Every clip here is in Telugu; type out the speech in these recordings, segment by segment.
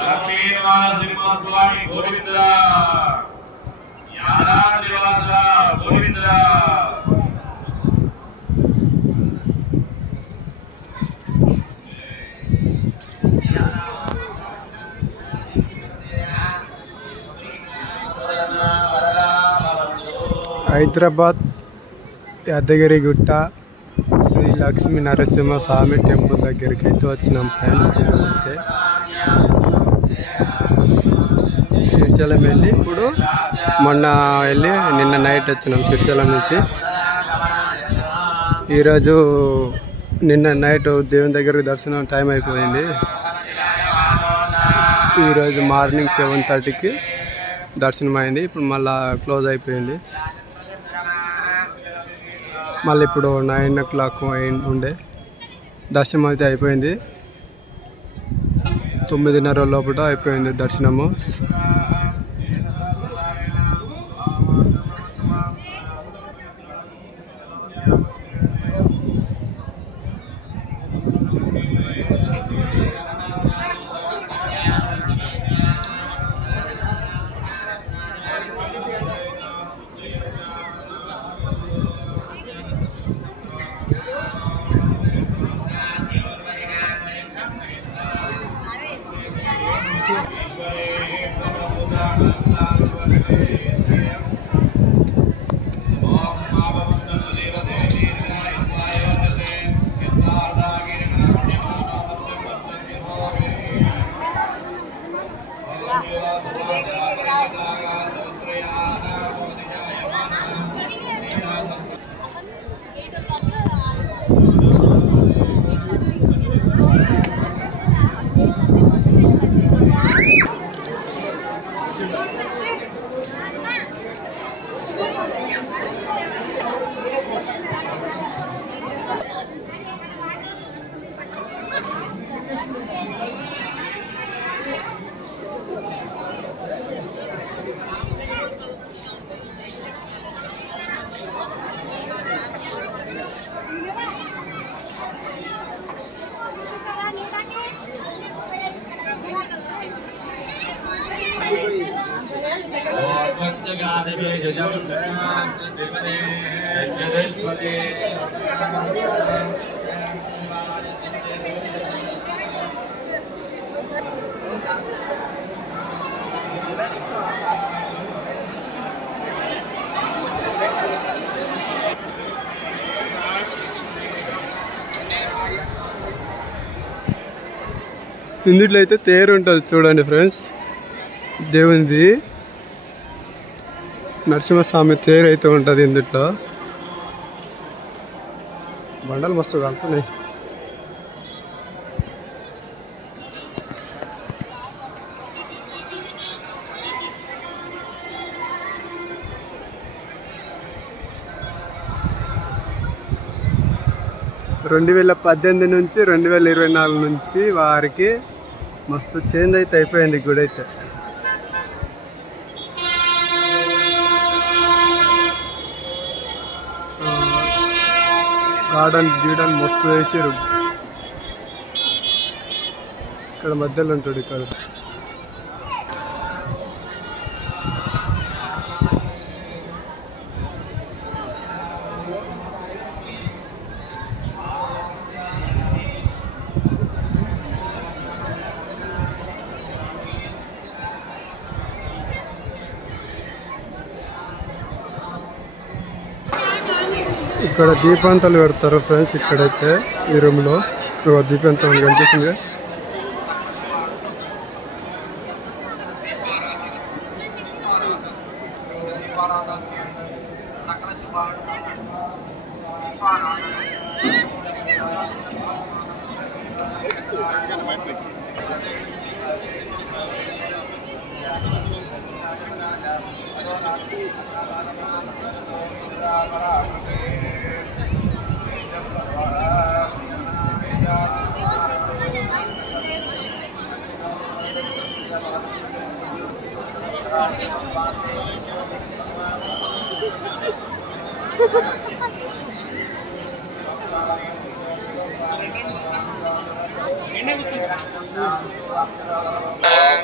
లక్ష్మీనరసింహస్వామి గోవింద యాదాద్రివాస గోవింద హైదరాబాద్ యాదగిరిగుట్ట శ్రీ లక్ష్మీ నరసింహ స్వామి టెంపుల్ దగ్గరికి అయితే వచ్చినాం ఫ్రెండ్స్. అయితే శ్రీశైలం వెళ్ళి ఇప్పుడు మొన్న వెళ్ళి నిన్న నైట్ వచ్చినాం శ్రీశైలం నుంచి. ఈరోజు నిన్న నైట్ దేవుని దగ్గరికి దర్శనం టైం అయిపోయింది. ఈరోజు మార్నింగ్ 7:30కి దర్శనం అయింది. ఇప్పుడు మళ్ళీ క్లోజ్ అయిపోయింది. మళ్ళీ ఇప్పుడు 9 o'clock ఉండే దర్శనం అయితే అయిపోయింది. 9:30 లోపల అయిపోయింది దర్శనము. ఇందులో అయితే తేరు ఉంటుంది చూడండి ఫ్రెండ్స్. దేవునిది నరసింహస్వామి తేరు అయితే ఉంటుంది. ఇందులో బండలు మస్తు కాలుతున్నాయి. రెండు 2018 నుంచి 2024 నుంచి వారికి మస్తు చేంజ్ అయితే అయిపోయింది గుడి అయితే. గార్డెన్ మస్తు వేసారు. ఇక్కడ మధ్యలో ఉంటాడు. ఇక్కడ ఇక్కడ దీపాంతాలు పెడతారు ఫ్రెండ్స్. ఇక్కడైతే ఈ రూమ్లో దీపాంతం కనిపిస్తుంది.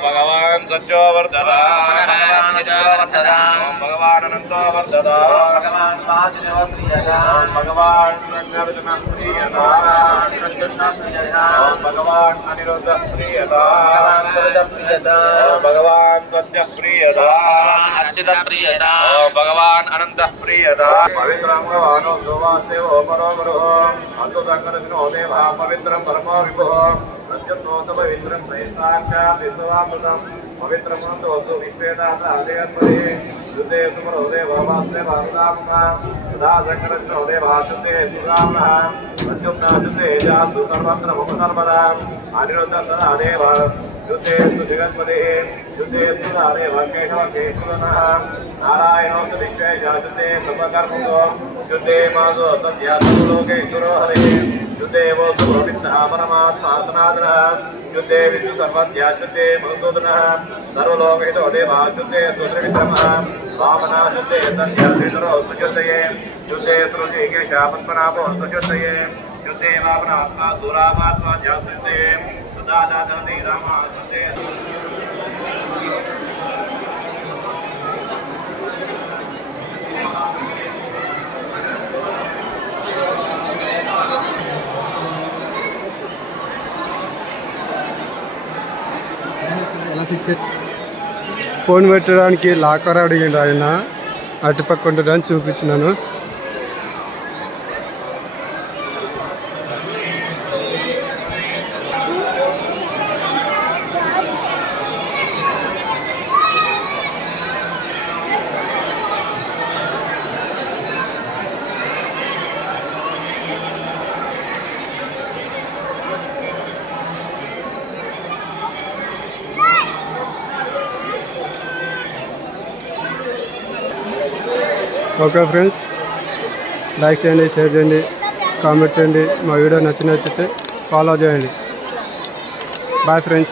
भगवान सच्चो वर्धता भगवान अनंतो वर्धता भगवान संगर्जना प्रियता भगवान अनिरुद्ध प्रियता भगवान सत्य प्रियता अच्युत प्रियता भगवान अनंत प्रियता पवित्रं भगवानो सुवासेव परो गुरु अंतो संगर्जनो देवा पवित्रं परमो विभुः सत्यतोत पवित्रं नैसाक्षात् विश्वामृतं पवित्रमनोतो विश्वेदाता आदेवपरे युद्धे सुमरोदे भवास्ते भावनामः सदा संगर्जनो देवासुते सुरामः सत्यम्नासुते जातु सर्वत्र मम सर्वदा अनिरुद्ध सदा देव युद्धे सुजगन्पते युद्धे सुरादेव केशवकेशवनः नारायणोऽस्तु विश्वे जातुते सर्वकर्मको युद्धे माधो सत्यासुलोकेश्वरो हरिः युद्धे वो सुभविन्दः परमात्मा सनातनः युद्धे विष्णु सर्वत्याच्युते मधुसूदनः सर्वलोकहितो देवाच्युते सुत्रविक्रमः वामनः युद्धे सत्याश्रीधरो सुयुद्धये युद्धे श्रुतिकेशापद्मनाभो सुयुद्धये युद्धे वामनात्मा दूरापात्मा जासुते सदा दादरति रामः युद्धे ఫోన్ పెట్టడానికి లాకర్ అడిగిండు ఆయన, అటుపక్క ఉంటుందని చూపించినాను. ఓకే ఫ్రెండ్స్, లైక్ చేయండి, షేర్ చేయండి, కామెంట్ చేయండి. మా వీడియో నచ్చినట్లయితే ఫాలో చేయండి. Bye friends.